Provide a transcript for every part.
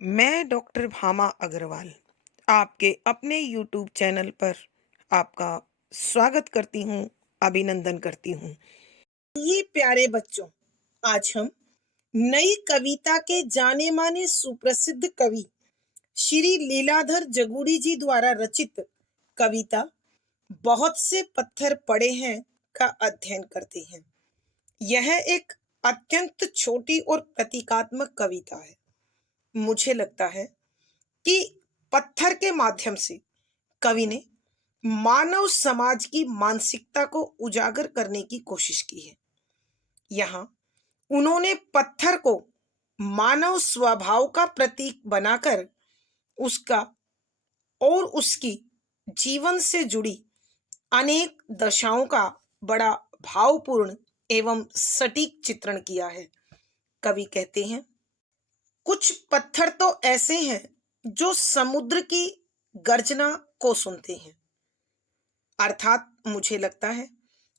मैं डॉक्टर भामा अग्रवाल आपके अपने यूट्यूब चैनल पर आपका स्वागत करती हूँ, अभिनंदन करती हूँ। ये प्यारे बच्चों, आज हम नई कविता के जाने माने सुप्रसिद्ध कवि श्री लीलाधर जगूड़ी जी द्वारा रचित कविता बहुत से पत्थर पड़े हैं का अध्ययन करते हैं। यह एक अत्यंत छोटी और प्रतीकात्मक कविता है। मुझे लगता है कि पत्थर के माध्यम से कवि ने मानव समाज की मानसिकता को उजागर करने की कोशिश की है। यहाँ उन्होंने पत्थर को मानव स्वभाव का प्रतीक बनाकर उसका और उसकी जीवन से जुड़ी अनेक दशाओं का बड़ा भावपूर्ण एवं सटीक चित्रण किया है। कवि कहते हैं, कुछ पत्थर तो ऐसे हैं जो समुद्र की गर्जना को सुनते हैं। अर्थात मुझे लगता है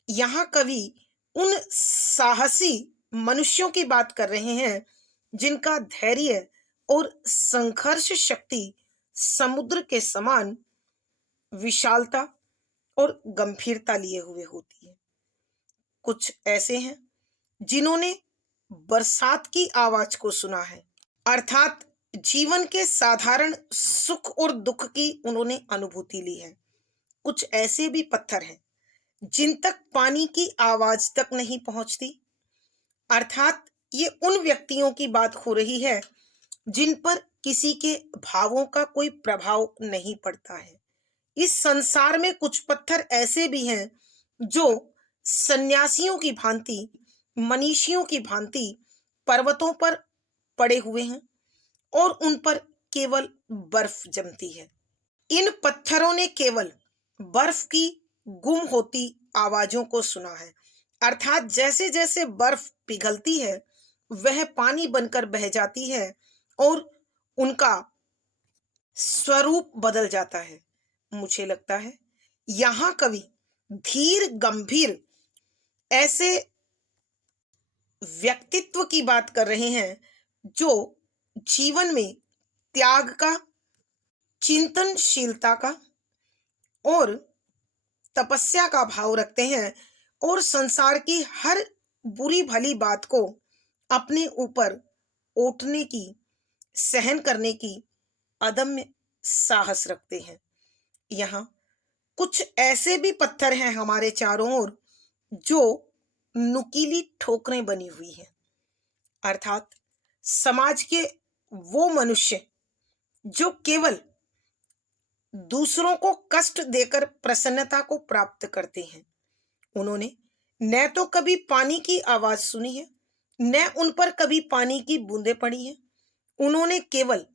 यहाँ कवि उन साहसी मनुष्यों की बात कर रहे हैं जिनका धैर्य और संघर्ष शक्ति समुद्र के समान विशालता और गंभीरता लिए हुए होती है। कुछ ऐसे हैं जिन्होंने बरसात की आवाज को सुना है, अर्थात जीवन के साधारण सुख और दुख की उन्होंने अनुभूति ली है। कुछ ऐसे भी पत्थर हैं जिन तक पानी की आवाज तक नहीं पहुंचती, अर्थात ये उन व्यक्तियों की बात हो रही है जिन पर किसी के भावों का कोई प्रभाव नहीं पड़ता है। इस संसार में कुछ पत्थर ऐसे भी हैं जो सन्यासियों की भांति, मनीषियों की भांति पर्वतों पर पड़े हुए हैं और उन पर केवल बर्फ जमती है। इन पत्थरों ने केवल बर्फ की गुम होती आवाजों को सुना है, अर्थात जैसे जैसे बर्फ पिघलती है वह पानी बनकर बह जाती है और उनका स्वरूप बदल जाता है। मुझे लगता है यहाँ कवि धीर गंभीर ऐसे व्यक्तित्व की बात कर रहे हैं जो जीवन में त्याग का, चिंतनशीलता का और तपस्या का भाव रखते हैं और संसार की हर बुरी भली बात को अपने ऊपर ओटने की, सहन करने की अदम्य साहस रखते हैं। यहाँ कुछ ऐसे भी पत्थर हैं हमारे चारों ओर जो नुकीली ठोकरें बनी हुई हैं, अर्थात समाज के वो मनुष्य जो केवल दूसरों को कष्ट देकर प्रसन्नता को प्राप्त करते हैं। उन्होंने न तो कभी पानी की आवाज सुनी है, न उन पर कभी पानी की बूंदें पड़ी हैं। उन्होंने केवल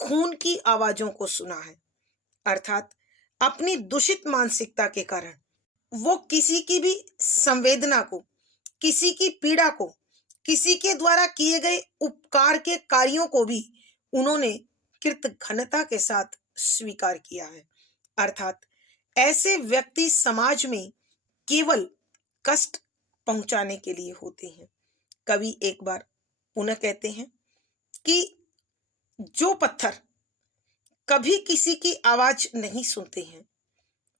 खून की आवाजों को सुना है, अर्थात अपनी दूषित मानसिकता के कारण वो किसी की भी संवेदना को, किसी की पीड़ा को, किसी के द्वारा किए गए उपकार के कार्यों को भी उन्होंने कृत घनता के साथ स्वीकार किया है। अर्थात ऐसे व्यक्ति समाज में केवल कष्ट पहुंचाने के लिए होते हैं। कवि एक बार पुनः कहते हैं कि जो पत्थर कभी किसी की आवाज नहीं सुनते हैं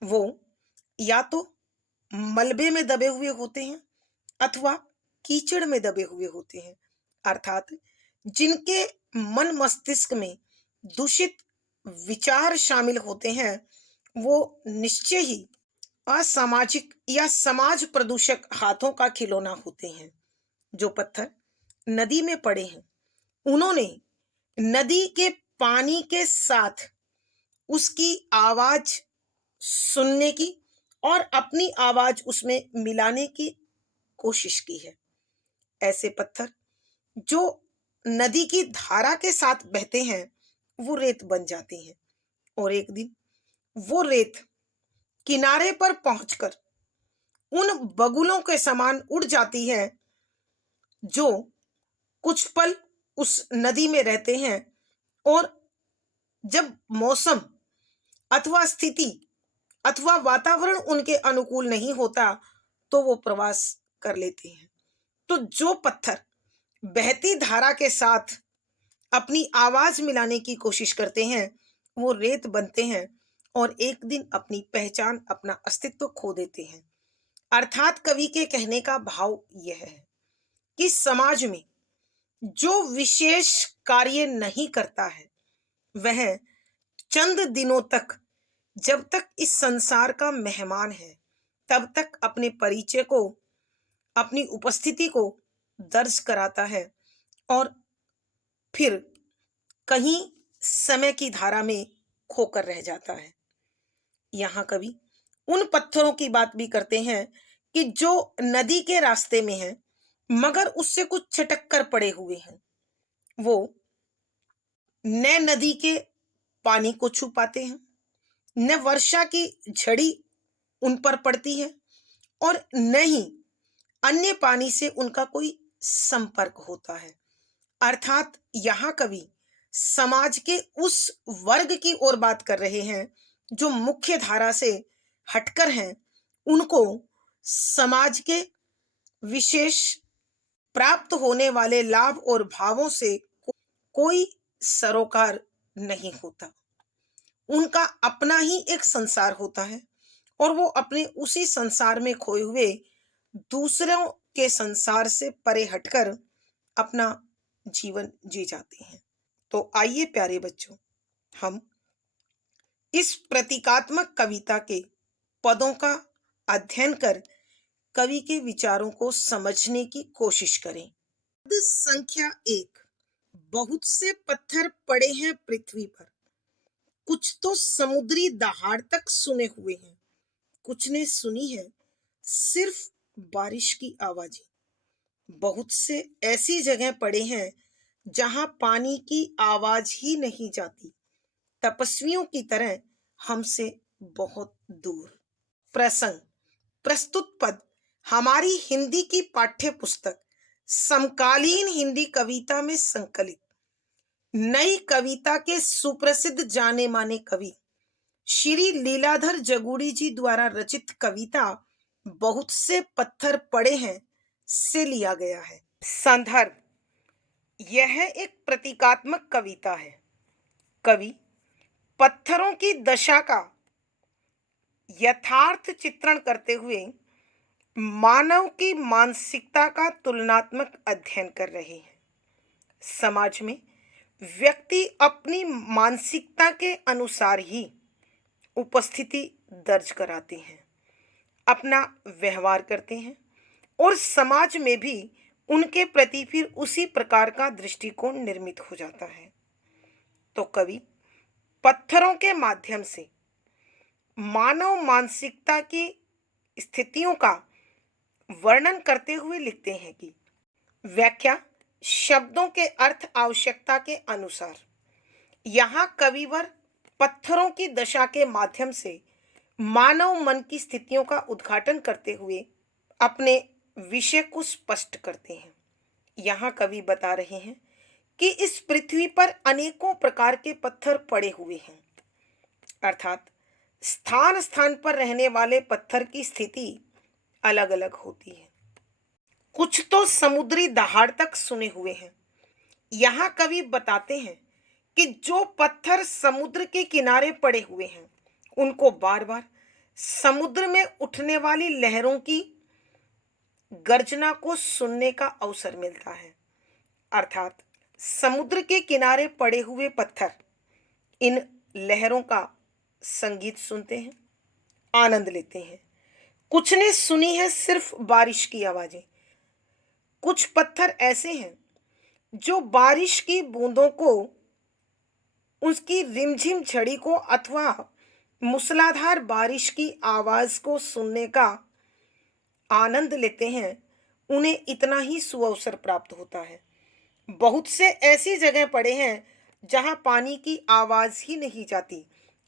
वो या तो मलबे में दबे हुए होते हैं अथवा कीचड़ में दबे हुए होते हैं, अर्थात जिनके मन मस्तिष्क में दूषित विचार शामिल होते हैं वो निश्चय ही असामाजिक या समाज प्रदूषक हाथों का खिलौना होते हैं। जो पत्थर नदी में पड़े हैं उन्होंने नदी के पानी के साथ उसकी आवाज सुनने की और अपनी आवाज उसमें मिलाने की कोशिश की है। ऐसे पत्थर जो नदी की धारा के साथ बहते हैं वो रेत बन जाते हैं और एक दिन वो रेत किनारे पर पहुंचकर उन बगुलों के समान उड़ जाती है जो कुछ पल उस नदी में रहते हैं और जब मौसम अथवा स्थिति अथवा वातावरण उनके अनुकूल नहीं होता तो वो प्रवास कर लेते हैं। तो जो पत्थर बहती धारा के साथ अपनी आवाज मिलाने की कोशिश करते हैं, वो रेत बनते हैं और एक दिन अपनी पहचान, अपना अस्तित्व खो देते हैं। अर्थात कवि के कहने का भाव यह है कि समाज में जो विशेष कार्य नहीं करता है, वह चंद दिनों तक, जब तक इस संसार का मेहमान है, तब तक अपने परिचय को, अपनी उपस्थिति को दर्ज कराता है और फिर कहीं समय की धारा में खोकर रह जाता है। यहाँ कवि उन पत्थरों की बात भी करते हैं कि जो नदी के रास्ते में हैं, मगर उससे कुछ छिटक कर पड़े हुए हैं। वो न नदी के पानी को छू पाते हैं, न वर्षा की झड़ी उन पर पड़ती है और न ही अन्य पानी से उनका कोई संपर्क होता है। अर्थात यहाँ कवि समाज के उस वर्ग की ओर बात कर रहे हैं जो मुख्य धारा से हटकर हैं। उनको समाज के विशेष प्राप्त होने वाले लाभ और भावों से कोई सरोकार नहीं होता। उनका अपना ही एक संसार होता है और वो अपने उसी संसार में खोए हुए दूसरों के संसार से परे हटकर अपना जीवन जी जाते हैं। तो आइए प्यारे बच्चों, हम इस प्रतीकात्मक कविता के पदों का अध्ययन कर कवि के विचारों को समझने की कोशिश करें। पद संख्या 1। बहुत से पत्थर पड़े हैं पृथ्वी पर, कुछ तो समुद्री दहाड़ तक सुने हुए हैं, कुछ ने सुनी है सिर्फ बारिश की आवाजें। बहुत से ऐसी जगह पड़े हैं जहां पानी की आवाज ही नहीं जाती, तपस्वियों की तरह हमसे बहुत दूर। प्रसंग। प्रस्तुत पद हमारी हिंदी की पाठ्य पुस्तक समकालीन हिंदी कविता में संकलित नई कविता के सुप्रसिद्ध जाने माने कवि श्री लीलाधर जगूड़ी जी द्वारा रचित कविता बहुत से पत्थर पड़े हैं से लिया गया है। संदर्भ। यह एक प्रतीकात्मक कविता है। कवि पत्थरों की दशा का यथार्थ चित्रण करते हुए मानव की मानसिकता का तुलनात्मक अध्ययन कर रहे हैं। समाज में व्यक्ति अपनी मानसिकता के अनुसार ही उपस्थिति दर्ज कराते हैं, अपना व्यवहार करते हैं और समाज में भी उनके प्रति फिर उसी प्रकार का दृष्टिकोण निर्मित हो जाता है। तो कवि पत्थरों के माध्यम से मानव मानसिकता की स्थितियों का वर्णन करते हुए लिखते हैं कि व्याख्या शब्दों के अर्थ आवश्यकता के अनुसार। यहाँ कविवर पत्थरों की दशा के माध्यम से मानव मन की स्थितियों का उद्घाटन करते हुए अपने विषय को स्पष्ट करते हैं। यहाँ कवि बता रहे हैं कि इस पृथ्वी पर अनेकों प्रकार के पत्थर पड़े हुए हैं, अर्थात स्थान स्थान पर रहने वाले पत्थर की स्थिति अलग अलग होती है। कुछ तो समुद्री दहाड़ तक सुने हुए हैं। यहाँ कवि बताते हैं कि जो पत्थर समुद्र के किनारे पड़े हुए हैं, उनको बार बार समुद्र में उठने वाली लहरों की गर्जना को सुनने का अवसर मिलता है। अर्थात समुद्र के किनारे पड़े हुए पत्थर इन लहरों का संगीत सुनते हैं, आनंद लेते हैं। कुछ ने सुनी है सिर्फ बारिश की आवाजें। कुछ पत्थर ऐसे हैं जो बारिश की बूंदों को, उसकी रिमझिम झड़ी को अथवा मूसलाधार बारिश की आवाज को सुनने का आनंद लेते हैं। उन्हें इतना ही सुअवसर प्राप्त होता है। बहुत से ऐसी जगह पड़े हैं जहां पानी की आवाज ही नहीं जाती,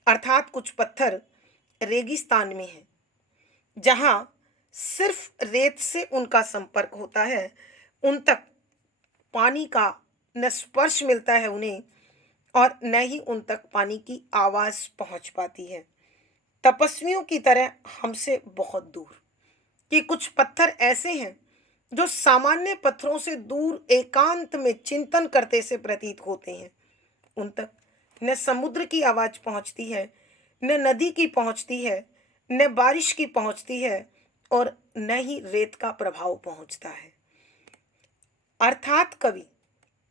अर्थात कुछ पत्थर रेगिस्तान में हैं जहां सिर्फ रेत से उनका संपर्क होता है, उन तक पानी का न स्पर्श मिलता है उन्हें और न ही उन तक पानी की आवाज पहुंच पाती है। तपस्वियों की तरह हमसे बहुत दूर। कि कुछ पत्थर ऐसे हैं जो सामान्य पत्थरों से दूर एकांत में चिंतन करते से प्रतीत होते हैं, उन तक न समुद्र की आवाज पहुंचती है, न नदी की पहुंचती है, न बारिश की पहुंचती है, और न ही रेत का प्रभाव पहुंचता है। अर्थात कवि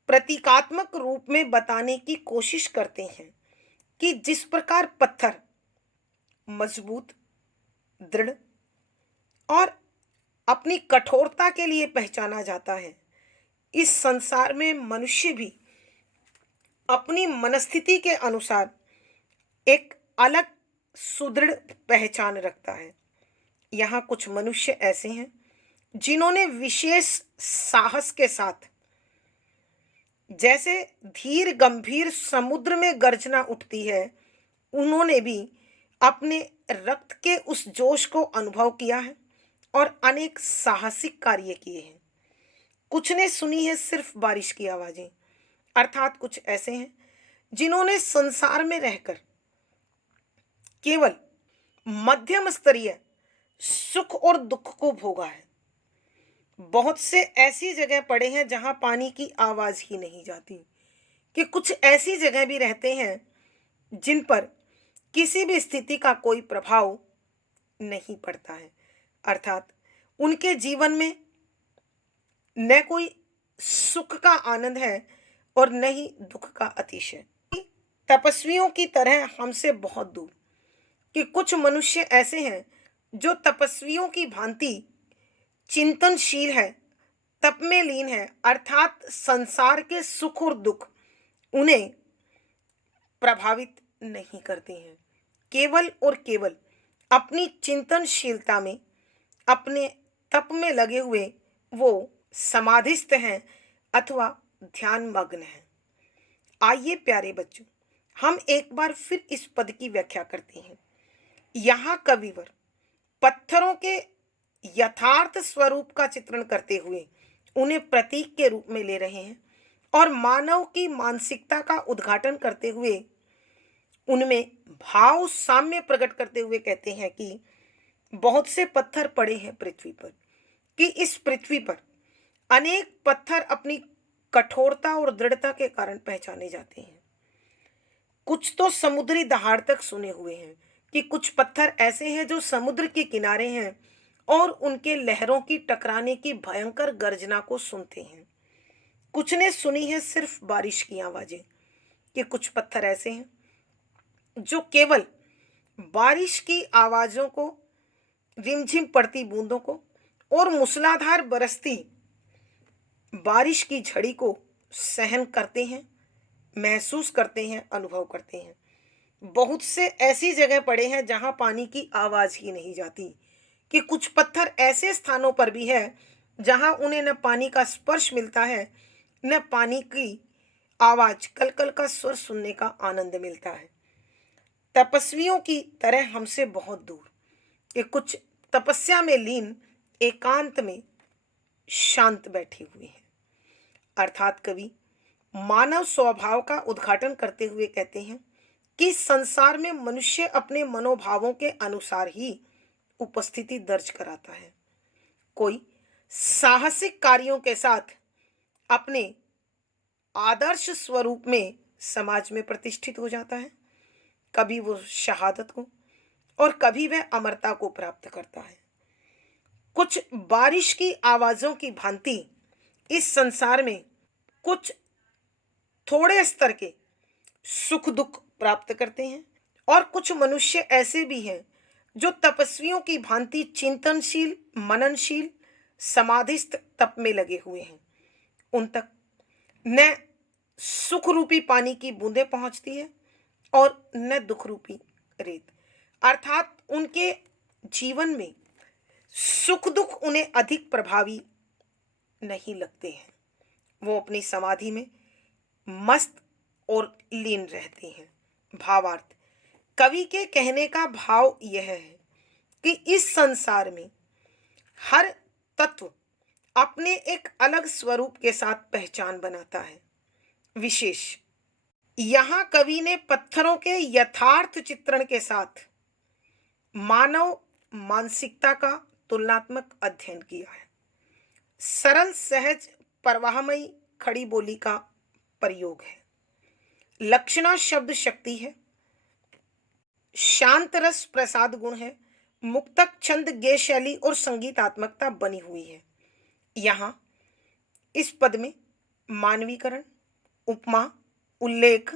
प्रतीकात्मक रूप में बताने की कोशिश करते हैं कि जिस प्रकार पत्थर मजबूत, दृढ़ और अपनी कठोरता के लिए पहचाना जाता है, इस संसार में मनुष्य भी अपनी मनस्थिति के अनुसार एक अलग सुदृढ़ पहचान रखता है। यहाँ कुछ मनुष्य ऐसे हैं जिन्होंने विशेष साहस के साथ, जैसे धीर गंभीर समुद्र में गर्जना उठती है, उन्होंने भी अपने रक्त के उस जोश को अनुभव किया है और अनेक साहसिक कार्य किए हैं। कुछ ने सुनी है सिर्फ बारिश की आवाजें, अर्थात कुछ ऐसे हैं जिन्होंने संसार में रहकर केवल मध्यम स्तरीय सुख और दुख को भोगा है। बहुत से ऐसी जगह पड़े हैं जहां पानी की आवाज ही नहीं जाती, कि कुछ ऐसी जगह भी रहते हैं जिन पर किसी भी स्थिति का कोई प्रभाव नहीं पड़ता है, अर्थात उनके जीवन में न कोई सुख का आनंद है और न ही दुख का अतिशय। तपस्वियों की तरह हमसे बहुत दूर कि कुछ मनुष्य ऐसे हैं जो तपस्वियों की भांति चिंतनशील है, तप में लीन है, अर्थात संसार के सुख और दुख उन्हें प्रभावित नहीं करते हैं। केवल और केवल अपनी चिंतनशीलता में, अपने तप में लगे हुए वो समाधिस्थ हैं अथवा ध्यान मग्न हैं। आइए प्यारे बच्चों, हम एक बार फिर इस पद की व्याख्या करते हैं। यहाँ कविवर पत्थरों के यथार्थ स्वरूप का चित्रण करते हुए उन्हें प्रतीक के रूप में ले रहे हैं और मानव की मानसिकता का उद्घाटन करते हुए उनमें भाव साम्य प्रकट करते हुए कहते हैं कि बहुत से पत्थर पड़े हैं पृथ्वी पर, कि इस पृथ्वी पर अनेक पत्थर अपनी कठोरता और दृढ़ता के कारण पहचाने जाते हैं। कुछ तो समुद्री दहाड़ तक सुने हुए हैं कि कुछ पत्थर ऐसे हैं जो समुद्र के किनारे हैं और उनके लहरों की टकराने की भयंकर गर्जना को सुनते हैं। कुछ ने सुनी है सिर्फ बारिश की आवाजें, कि कुछ पत्थर ऐसे हैं जो केवल बारिश की आवाजों को, रिमझिम पड़ती बूंदों को और मूसलाधार बरसती बारिश की झड़ी को सहन करते हैं, महसूस करते हैं, अनुभव करते हैं। बहुत से ऐसी जगह पड़े हैं जहां पानी की आवाज ही नहीं जाती, कि कुछ पत्थर ऐसे स्थानों पर भी है जहां उन्हें न पानी का स्पर्श मिलता है, न पानी की आवाज, कलकल का स्वर सुनने का आनंद मिलता है। तपस्वियों की तरह हमसे बहुत दूर, कि कुछ तपस्या में लीन एकांत में शांत बैठे हुए हैं। अर्थात कवि मानव स्वभाव का उद्घाटन करते हुए कहते हैं कि संसार में मनुष्य अपने मनोभावों के अनुसार ही उपस्थिति दर्ज कराता है। कोई साहसिक कार्यों के साथ अपने आदर्श स्वरूप में समाज में प्रतिष्ठित हो जाता है, कभी वो शहादत को और कभी वह अमरता को प्राप्त करता है। कुछ बारिश की आवाजों की भांति इस संसार में कुछ थोड़े स्तर के सुख दुख प्राप्त करते हैं और कुछ मनुष्य ऐसे भी हैं जो तपस्वियों की भांति चिंतनशील, मननशील, समाधिस्थ तप में लगे हुए हैं। उन तक न सुख रूपी पानी की बूंदें पहुंचती है और न दुख रूपी रेत, अर्थात उनके जीवन में सुख दुख उन्हें अधिक प्रभावी नहीं लगते हैं। वो अपनी समाधि में मस्त और लीन रहते हैं। भावार्थ, कवि के कहने का भाव यह है कि इस संसार में हर तत्व अपने एक अलग स्वरूप के साथ पहचान बनाता है। विशेष यहाँ कवि ने पत्थरों के यथार्थ चित्रण के साथ मानव मानसिकता का तुलनात्मक अध्ययन किया है। सरल सहज प्रवाहमयी खड़ी बोली का प्रयोग है। लक्षणा शब्द शक्ति है। शांत रस प्रसाद गुण है। मुक्तक छंद गेय शैली और संगीतात्मकता बनी हुई है। यहाँ इस पद में मानवीकरण, उपमा, उल्लेख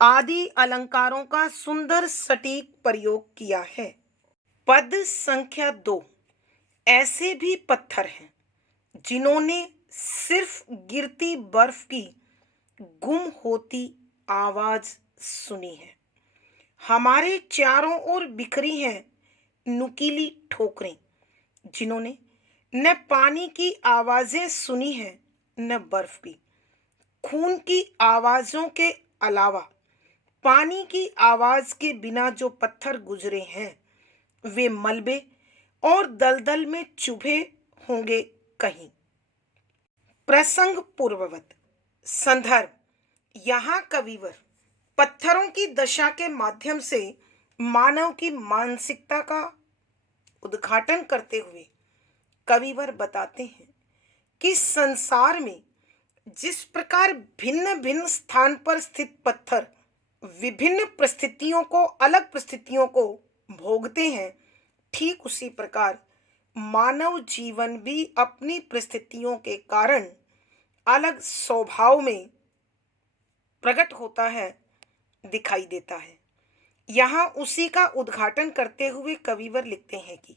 आदि अलंकारों का सुंदर सटीक प्रयोग किया है। पद संख्या 2। ऐसे भी पत्थर हैं जिन्होंने सिर्फ गिरती बर्फ की गुम होती आवाज सुनी है। हमारे चारों ओर बिखरी हैं नुकीली ठोकरें, जिन्होंने न पानी की आवाजें सुनी है न बर्फ की। खून की आवाजों के अलावा पानी की आवाज के बिना जो पत्थर गुजरे हैं वे मलबे और दलदल में चुभे होंगे कहीं। प्रसंग पूर्ववत। संदर्भ। यहाँ कविवर पत्थरों की दशा के माध्यम से मानव की मानसिकता का उद्घाटन करते हुए कविवर बताते हैं कि संसार में जिस प्रकार भिन्न भिन्न स्थान पर स्थित पत्थर विभिन्न परिस्थितियों को अलग परिस्थितियों को भोगते हैं, ठीक उसी प्रकार मानव जीवन भी अपनी परिस्थितियों के कारण अलग स्वभाव में प्रकट होता है, दिखाई देता है। यहाँ उसी का उद्घाटन करते हुए कविवर लिखते हैं कि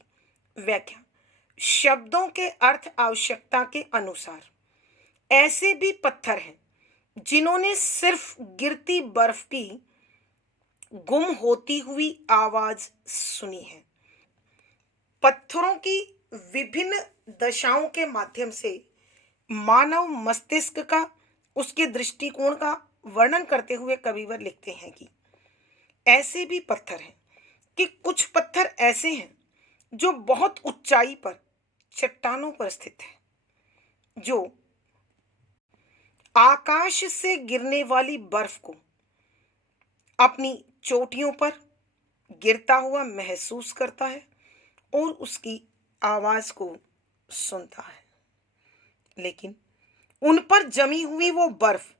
व्याख्या। शब्दों के अर्थ आवश्यकता के अनुसार ऐसे भी पत्थर हैं जिन्होंने सिर्फ गिरती बर्फ की गुम होती हुई आवाज सुनी है। पत्थरों की विभिन्न दशाओं के माध्यम से मानव मस्तिष्क का, उसके दृष्टिकोण का वर्णन करते हुए कविवर लिखते हैं कि ऐसे भी पत्थर हैं कि कुछ पत्थर ऐसे हैं जो बहुत ऊंचाई पर चट्टानों पर स्थित है, जो आकाश से गिरने वाली बर्फ को अपनी चोटियों पर गिरता हुआ महसूस करता है और उसकी आवाज को सुनता है, लेकिन उन पर जमी हुई वो बर्फ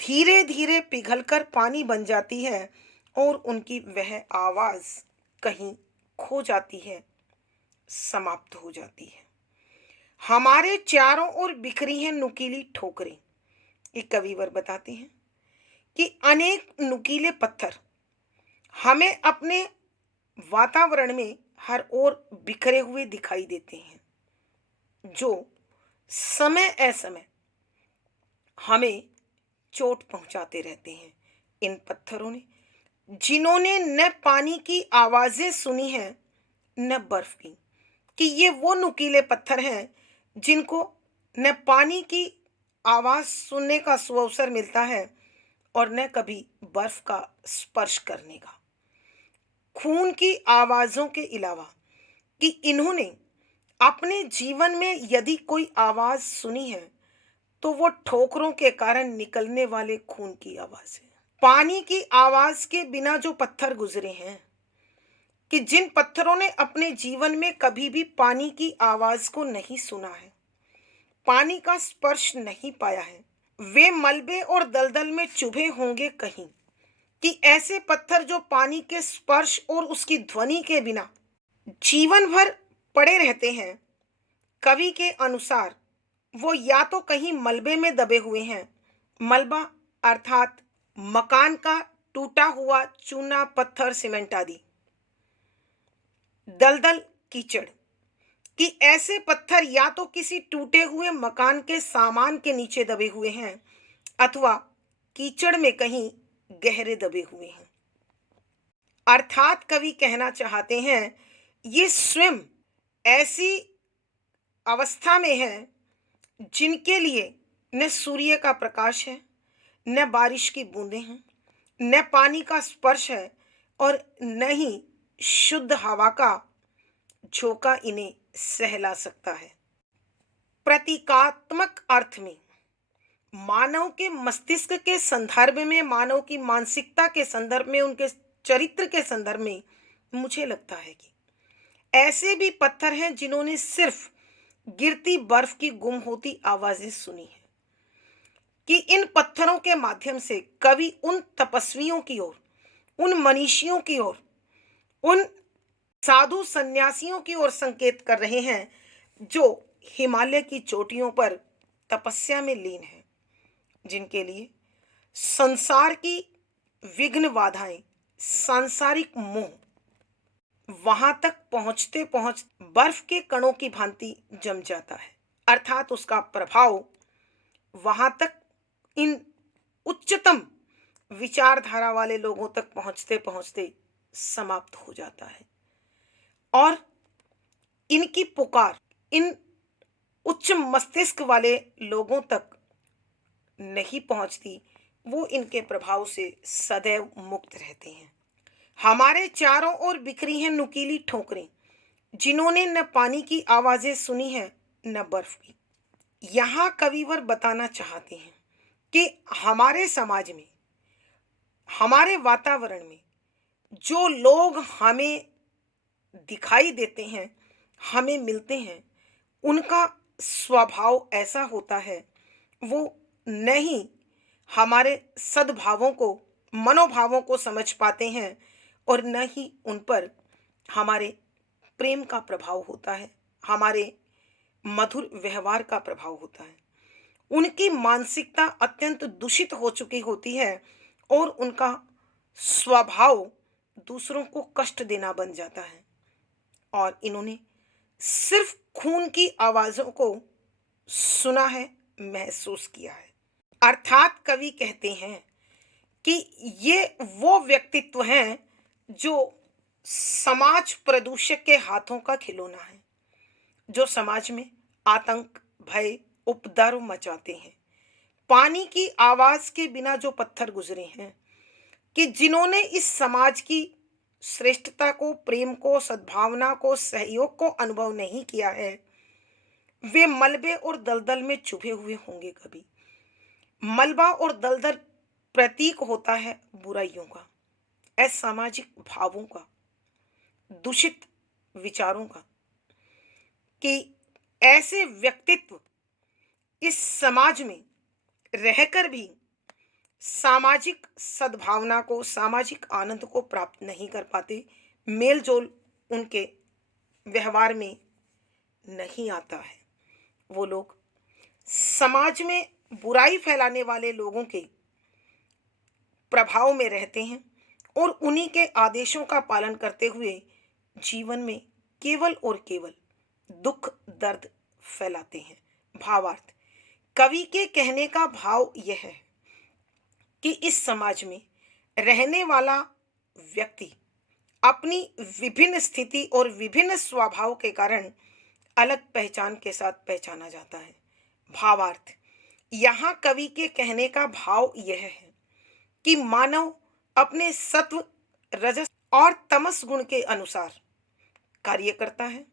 धीरे धीरे पिघलकर पानी बन जाती है और उनकी वह आवाज कहीं खो जाती है, समाप्त हो जाती है। हमारे चारों ओर बिखरी हैं नुकीली ठोकरें। एक कविवर बताते हैं कि अनेक नुकीले पत्थर हमें अपने वातावरण में हर ओर बिखरे हुए दिखाई देते हैं, जो समय असमय हमें चोट पहुंचाते रहते हैं। इन पत्थरों ने, जिन्होंने न पानी की आवाजें सुनी हैं न बर्फ की, कि ये वो नुकीले पत्थर हैं जिनको न पानी की आवाज सुनने का सुअवसर मिलता है और न कभी बर्फ का स्पर्श करने का। खून की आवाजों के अलावा कि इन्होंने अपने जीवन में यदि कोई आवाज सुनी है तो वो ठोकरों के कारण निकलने वाले खून की आवाज है। पानी की आवाज के बिना जो पत्थर गुजरे हैं, कि जिन पत्थरों ने अपने जीवन में कभी भी पानी की आवाज को नहीं सुना है, पानी का स्पर्श नहीं पाया है, वे मलबे और दलदल में चुभे होंगे कहीं। कि ऐसे पत्थर जो पानी के स्पर्श और उसकी ध्वनि के बिना जीवन भर पड़े रहते हैं, कवि के अनुसार वो या तो कहीं मलबे में दबे हुए हैं, मलबा अर्थात मकान का टूटा हुआ चूना पत्थर सीमेंट आदि, दलदल कीचड़, कि ऐसे पत्थर या तो किसी टूटे हुए मकान के सामान के नीचे दबे हुए हैं अथवा कीचड़ में कहीं गहरे दबे हुए हैं। अर्थात कवि कहना चाहते हैं ये स्वयं ऐसी अवस्था में है जिनके लिए न सूर्य का प्रकाश है, न बारिश की बूंदें हैं, न पानी का स्पर्श है और न ही शुद्ध हवा का झोंका इन्हें सहला सकता है। प्रतीकात्मक अर्थ में मानव के मस्तिष्क के संदर्भ में, मानव की मानसिकता के संदर्भ में, उनके चरित्र के संदर्भ में मुझे लगता है कि ऐसे भी पत्थर हैं जिन्होंने सिर्फ गिरती बर्फ की गुम होती आवाजें सुनी हैं कि इन पत्थरों के माध्यम से कवि उन तपस्वियों की ओर, उन मनीषियों की ओर, उन साधु सन्यासियों की ओर संकेत कर रहे हैं जो हिमालय की चोटियों पर तपस्या में लीन हैं, जिनके लिए संसार की विघ्न बाधाएं, सांसारिक मोह वहां तक पहुंचते पहुंच बर्फ के कणों की भांति जम जाता है, अर्थात उसका प्रभाव वहां तक इन उच्चतम विचारधारा वाले लोगों तक पहुंचते पहुंचते समाप्त हो जाता है और इनकी पुकार इन उच्च मस्तिष्क वाले लोगों तक नहीं पहुंचती, वो इनके प्रभाव से सदैव मुक्त रहते हैं। हमारे चारों ओर बिखरी हैं नुकीली ठोकरें, जिन्होंने न पानी की आवाजें सुनी हैं न बर्फ की। यहाँ कविवर बताना चाहते हैं कि हमारे समाज में, हमारे वातावरण में जो लोग हमें दिखाई देते हैं, हमें मिलते हैं, उनका स्वभाव ऐसा होता है, वो नहीं हमारे सद्भावों को, मनोभावों को समझ पाते हैं और न ही उन पर हमारे प्रेम का प्रभाव होता है, हमारे मधुर व्यवहार का प्रभाव होता है। उनकी मानसिकता अत्यंत दूषित हो चुकी होती है और उनका स्वभाव दूसरों को कष्ट देना बन जाता है और इन्होंने सिर्फ खून की आवाजों को सुना है, महसूस किया है। अर्थात कवि कहते हैं कि ये वो व्यक्तित्व हैं जो समाज प्रदूषक के हाथों का खिलौना है, जो समाज में आतंक, भय, उपद्रव मचाते हैं। पानी की आवाज के बिना जो पत्थर गुजरे हैं, कि जिन्होंने इस समाज की श्रेष्ठता को, प्रेम को, सद्भावना को, सहयोग को अनुभव नहीं किया है, वे मलबे और दलदल में चुभे हुए होंगे कभी। मलबा और दलदल प्रतीक होता है बुराइयों का, असामाजिक भावों का, दूषित विचारों का, कि ऐसे व्यक्तित्व इस समाज में रहकर भी सामाजिक सद्भावना को, सामाजिक आनंद को प्राप्त नहीं कर पाते, मेल जोल उनके व्यवहार में नहीं आता है। वो लोग समाज में बुराई फैलाने वाले लोगों के प्रभाव में रहते हैं और उन्हीं के आदेशों का पालन करते हुए जीवन में केवल और केवल दुख दर्द फैलाते हैं। भावार्थ, कवि के कहने का भाव यह है कि इस समाज में रहने वाला व्यक्ति अपनी विभिन्न स्थिति और विभिन्न स्वभाव के कारण अलग पहचान के साथ पहचाना जाता है। भावार्थ, यहाँ कवि के कहने का भाव यह है कि मानव अपने सत्व, रजस और तमस गुण के अनुसार कार्य करता है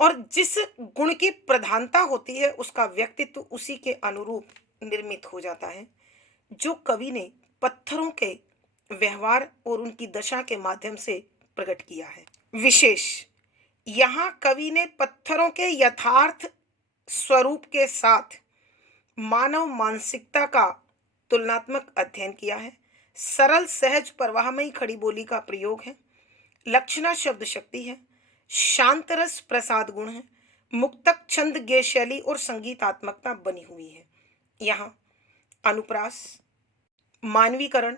और जिस गुण की प्रधानता होती है उसका व्यक्तित्व उसी के अनुरूप निर्मित हो जाता है, जो कवि ने पत्थरों के व्यवहार और उनकी दशा के माध्यम से प्रकट किया है। विशेष, यहाँ कवि ने पत्थरों के यथार्थ स्वरूप के साथ मानव मानसिकता का तुलनात्मक अध्ययन किया है। सरल, सहज, प्रवाहमयी खड़ी बोली का प्रयोग है। लक्षणा शब्द शक्ति है। शांत रस प्रसाद गुण है। मुक्तक, छंद, गेय शैली और संगीतात्मकता बनी हुई है। यहाँ अनुप्रास, मानवीकरण,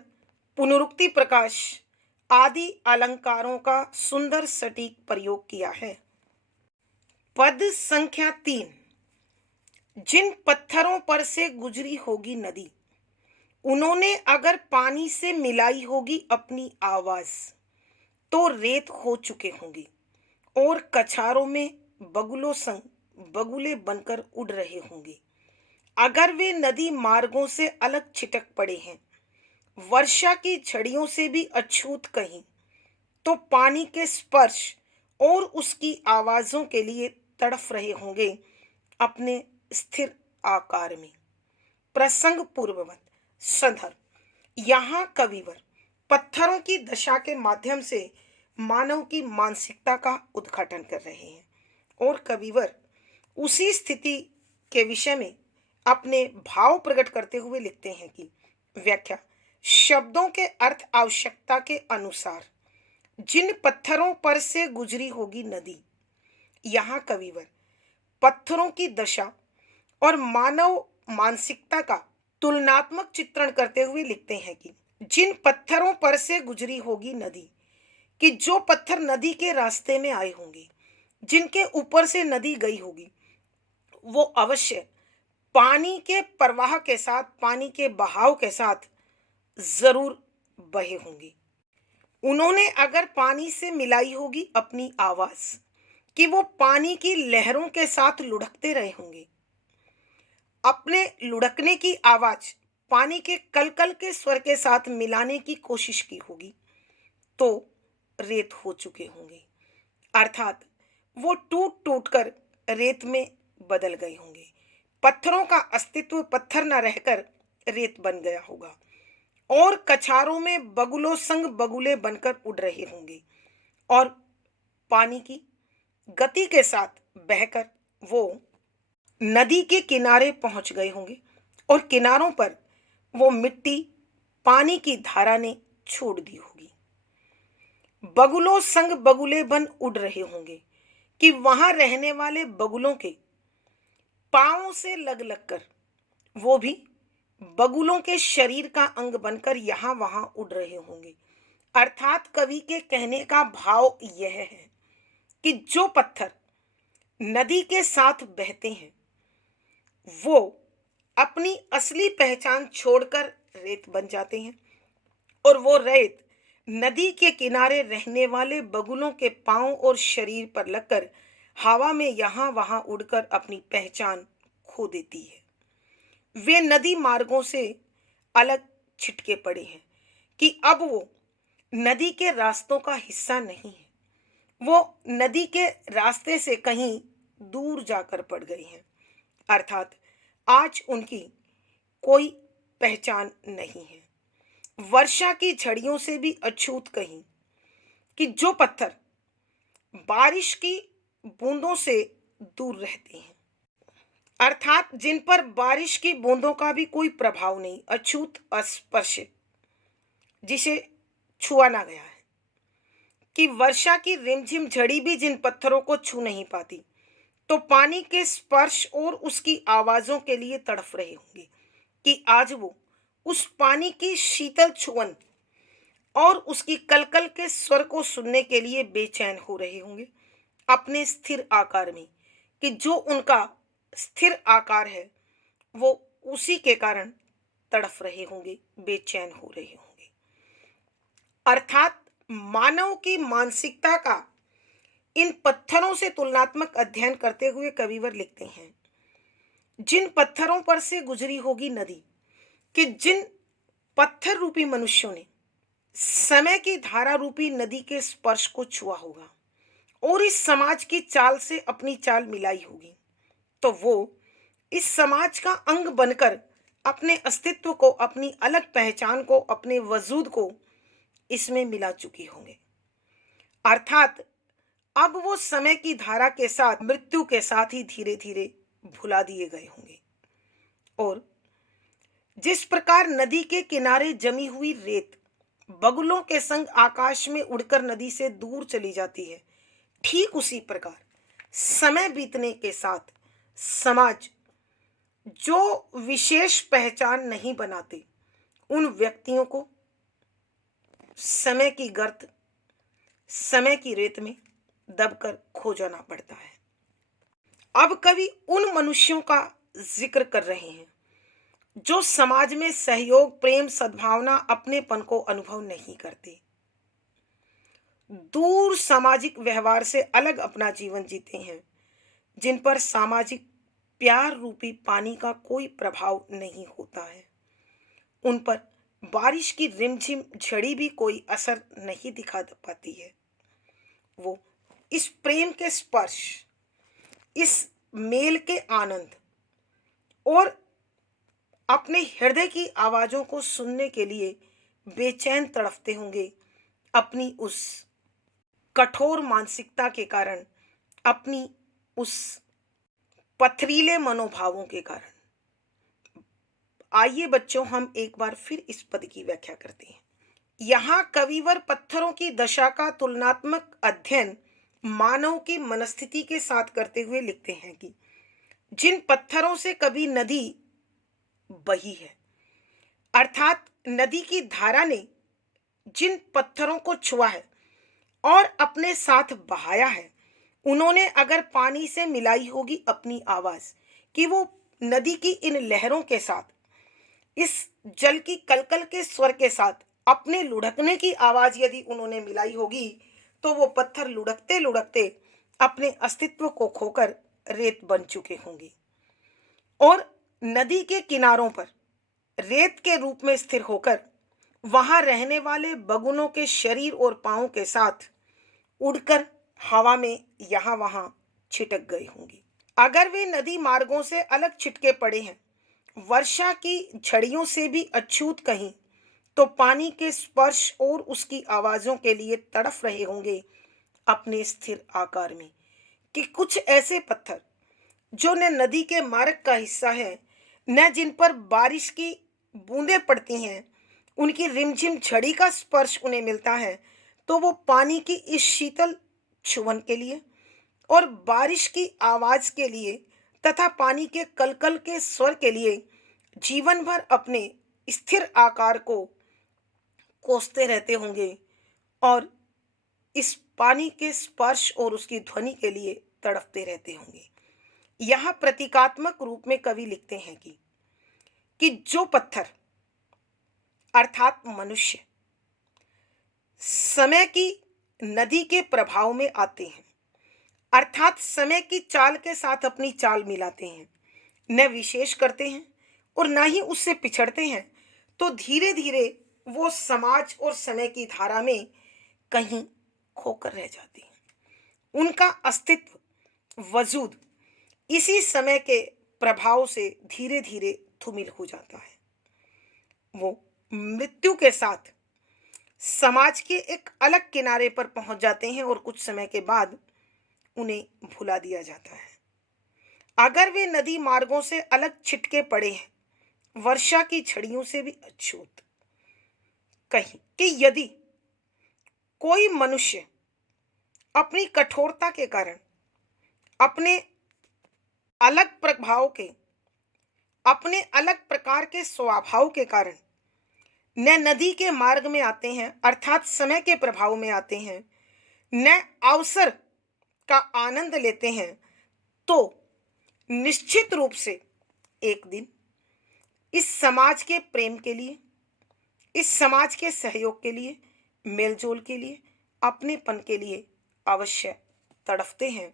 पुनरुक्ति, प्रकाश आदि अलंकारों का सुंदर सटीक प्रयोग किया है। पद संख्या 3। जिन पत्थरों पर से गुजरी होगी नदी, उन्होंने अगर पानी से मिलाई होगी अपनी आवाज, तो रेत हो चुके होंगे और कछारों में बगुलों संग बगुले बनकर उड़ रहे होंगे। अगर वे नदी मार्गों से अलग छिटक पड़े हैं, वर्षा की झड़ियों से भी अछूत कहीं, तो पानी के स्पर्श और उसकी आवाजों के लिए तड़फ रहे होंगे अपने स्थिर आकार में। प्रसंग पूर्ववत संदर्भ, यहाँ कविवर पत्थरों की दशा के माध्यम से मानव की मानसिकता का उद्घाटन कर रहे हैं और कविवर उसी स्थिति के विषय में अपने भाव प्रकट करते हुए लिखते हैं कि व्याख्या, शब्दों के अर्थ आवश्यकता के अनुसार जिन पत्थरों पर से गुजरी होगी नदी। यहाँ कविवर पत्थरों की दशा और मानव मानसिकता का तुलनात्मक चित्रण करते हुए लिखते हैं कि जिन पत्थरों पर से गुजरी होगी नदी, कि जो पत्थर नदी के रास्ते में आए होंगे, जिनके ऊपर से नदी गई होगी, वो अवश्य पानी के प्रवाह के साथ, पानी के बहाव के साथ जरूर बहे होंगे। उन्होंने अगर पानी से मिलाई होगी अपनी आवाज, कि वो पानी की लहरों के साथ लुढ़कते रहे होंगे, अपने लुढ़कने की आवाज पानी के कलकल के स्वर के साथ मिलाने की कोशिश की होगी, तो रेत हो चुके होंगे। अर्थात वो टूट टूट कर रेत में बदल गए होंगे। पत्थरों का अस्तित्व पत्थर न रहकर रेत बन गया होगा और कछारों में बगुलों संग बगुले बनकर उड़ रहे होंगे और पानी की गति के साथ बहकर वो नदी के किनारे पहुंच गए होंगे और किनारों पर वो मिट्टी पानी की धारा ने छोड़ दी होगी। बगुलों संग बगुले बन उड़ रहे होंगे कि वहां रहने वाले बगुलों के पांवों से लग लग कर वो भी बगुलों के शरीर का अंग बनकर यहां वहां उड़ रहे होंगे। अर्थात कवि के कहने का भाव यह है कि जो पत्थर नदी के साथ बहते हैं, वो अपनी असली पहचान छोड़कर रेत बन जाते हैं और वो रेत नदी के किनारे रहने वाले बगुलों के पांव और शरीर पर लगकर हवा में यहां वहां उड़कर अपनी पहचान खो देती है। वे नदी मार्गों से अलग छिटके पड़े हैं कि अब वो नदी के रास्तों का हिस्सा नहीं है, वो नदी के रास्ते से कहीं दूर जाकर पड़ गई हैं। अर्थात आज उनकी कोई पहचान नहीं है। वर्षा की झड़ियों से भी अछूत कहीं कि जो पत्थर बारिश की बूंदों से दूर रहते हैं, अर्थात जिन पर बारिश की बूंदों का भी कोई प्रभाव नहीं, अछूत अस्पर्श जिसे छुआ ना गया है, कि वर्षा की रिमझिम झड़ी भी जिन पत्थरों को छू नहीं पाती, तो पानी के स्पर्श और उसकी आवाजों के लिए तड़फ रहे होंगे कि आज वो उस पानी की शीतल छुअन और उसकी कलकल के स्वर को सुनने के लिए बेचैन हो रहे होंगे अपने स्थिर आकार में, कि जो उनका स्थिर आकार है वो उसी के कारण तड़फ रहे होंगे, बेचैन हो रहे होंगे। अर्थात मानव की मानसिकता का इन पत्थरों से तुलनात्मक अध्ययन करते हुए कविवर लिखते हैं, जिन पत्थरों पर से गुजरी होगी नदी, कि जिन पत्थर रूपी मनुष्यों ने समय की धारा रूपी नदी के स्पर्श को छुआ होगा और इस समाज की चाल से अपनी चाल मिलाई होगी, तो वो इस समाज का अंग बनकर अपने अस्तित्व को, अपनी अलग पहचान को, अपने वजूद को इसमें मिला चुकी होंगे। अर्थात अब वो समय की धारा के साथ, मृत्यु के साथ ही धीरे धीरे भुला दिए गए होंगे। और जिस प्रकार नदी के किनारे जमी हुई रेत बगुलों के संग आकाश में उड़कर नदी से दूर चली जाती है, ठीक उसी प्रकार समय बीतने के साथ समाज जो विशेष पहचान नहीं बनाते, उन व्यक्तियों को समय की गर्त, समय की रेत में दबकर खो जाना पड़ता है। अब कवि उन मनुष्यों का जिक्र कर रहे हैं जो समाज में सहयोग, प्रेम, सद्भावना, अपनेपन को अनुभव नहीं करते, दूर सामाजिक व्यवहार से अलग अपना जीवन जीते हैं, जिन पर सामाजिक प्यार रूपी पानी का कोई प्रभाव नहीं होता है। उन पर बारिश की रिमझिम झड़ी भी कोई असर नहीं दिखा पाती है। वो इस प्रेम के स्पर्श, इस मेल के आनंद और अपने हृदय की आवाजों को सुनने के लिए बेचैन तड़फते होंगे, अपनी उस कठोर मानसिकता के कारण, अपनी उस पथरीले मनोभावों के कारण। आइए बच्चों, हम एक बार फिर इस पद की व्याख्या करते हैं। यहाँ कविवर पत्थरों की दशा का तुलनात्मक अध्ययन मानव की मनस्थिति के साथ करते हुए लिखते हैं कि जिन पत्थरों से कभी नदी बही है, अर्थात नदी की धारा ने जिन पत्थरों को छुआ है और अपने साथ बहाया है, उन्होंने अगर पानी से मिलाई होगी अपनी आवाज, कि वो नदी की इन लहरों के साथ, इस जल की कलकल के स्वर के साथ अपने लुढ़कने की आवाज यदि उन्होंने मिलाई होगी, तो वो पत्थर लुढ़कते लुढ़कते अपने अस्तित्व को खोकर रेत बन चुके होंगे और नदी के किनारों पर रेत के रूप में स्थिर होकर वहां रहने वाले बगुनों के शरीर और पांवों के साथ उड़कर हवा में यहां वहां छिटक गए होंगे। अगर वे नदी मार्गों से अलग छिटके पड़े हैं, वर्षा की झड़ियों से भी अछूत कहीं, तो पानी के स्पर्श और उसकी आवाजों के लिए तड़फ रहे होंगे अपने स्थिर आकार में। कि कुछ ऐसे पत्थर जो न नदी के मार्ग का हिस्सा है, न जिन पर बारिश की बूंदें पड़ती हैं, उनकी रिमझिम झड़ी का स्पर्श उन्हें मिलता है, तो वो पानी की इस शीतल छुवन के लिए और बारिश की आवाज के लिए तथा पानी के कलकल के स्वर के लिए जीवन भर अपने स्थिर आकार को कोसते रहते होंगे और इस पानी के स्पर्श और उसकी ध्वनि के लिए तड़पते रहते होंगे। यहाँ प्रतीकात्मक रूप में कवि लिखते हैं कि जो पत्थर अर्थात मनुष्य समय की नदी के प्रभाव में आते हैं, अर्थात समय की चाल के साथ अपनी चाल मिलाते हैं, न विशेष करते हैं और न ही उससे पिछड़ते हैं, तो धीरे धीरे वो समाज और समय की धारा में कहीं खोकर रह जाते हैं। उनका अस्तित्व, वजूद इसी समय के प्रभाव से धीरे धीरे धूमिल हो जाता है। वो मृत्यु के साथ समाज के एक अलग किनारे पर पहुंच जाते हैं और कुछ समय के बाद उन्हें भुला दिया जाता है। अगर वे नदी मार्गों से अलग छिटके पड़े हैं, वर्षा की झड़ियों से भी अछूत कहीं, कि यदि कोई मनुष्य अपनी कठोरता के कारण, अपने अलग प्रभाव के, अपने अलग प्रकार के स्वभाव के कारण न नदी के मार्ग में आते हैं, अर्थात समय के प्रभाव में आते हैं, न अवसर का आनंद लेते हैं, तो निश्चित रूप से एक दिन इस समाज के प्रेम के लिए, इस समाज के सहयोग के लिए, मेलजोल के लिए, अपनेपन के लिए अवश्य तड़फते हैं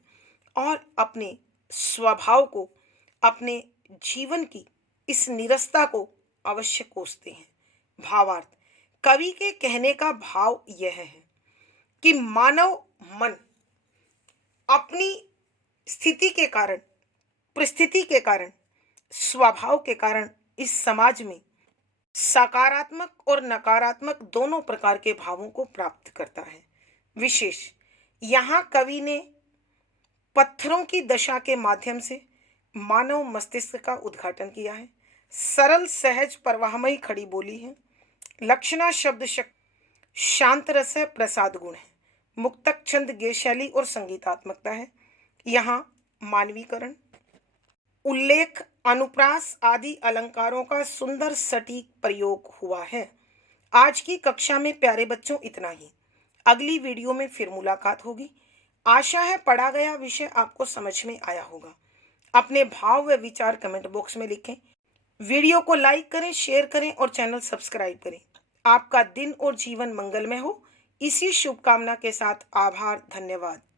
और अपने स्वभाव को, अपने जीवन की इस निरस्ता को अवश्य कोसते हैं। भावार्थ, कवि के कहने का भाव यह है कि मानव मन अपनी स्थिति के कारण, परिस्थिति के कारण, स्वभाव के कारण इस समाज में सकारात्मक और नकारात्मक दोनों प्रकार के भावों को प्राप्त करता है। विशेष यहाँ कवि ने पत्थरों की दशा के माध्यम से मानव मस्तिष्क का उद्घाटन किया है। सरल, सहज, प्रवाहमयी खड़ी बोली है। लक्षणा शब्द शक्ति, शांत रस है, प्रसाद गुण है, मुक्तक छंद, गेय शैली और संगीतात्मकता है। यहाँ मानवीकरण, उल्लेख, अनुप्रास आदि अलंकारों का सुंदर सटीक प्रयोग हुआ है। आज की कक्षा में प्यारे बच्चों इतना ही। अगली वीडियो में फिर मुलाकात होगी। आशा है पढ़ा गया विषय आपको समझ में आया होगा। अपने भाव व विचार कमेंट बॉक्स में लिखें। वीडियो को लाइक करें, शेयर करें और चैनल सब्सक्राइब करें। आपका दिन और जीवन मंगलमय हो, इसी शुभकामना के साथ आभार, धन्यवाद।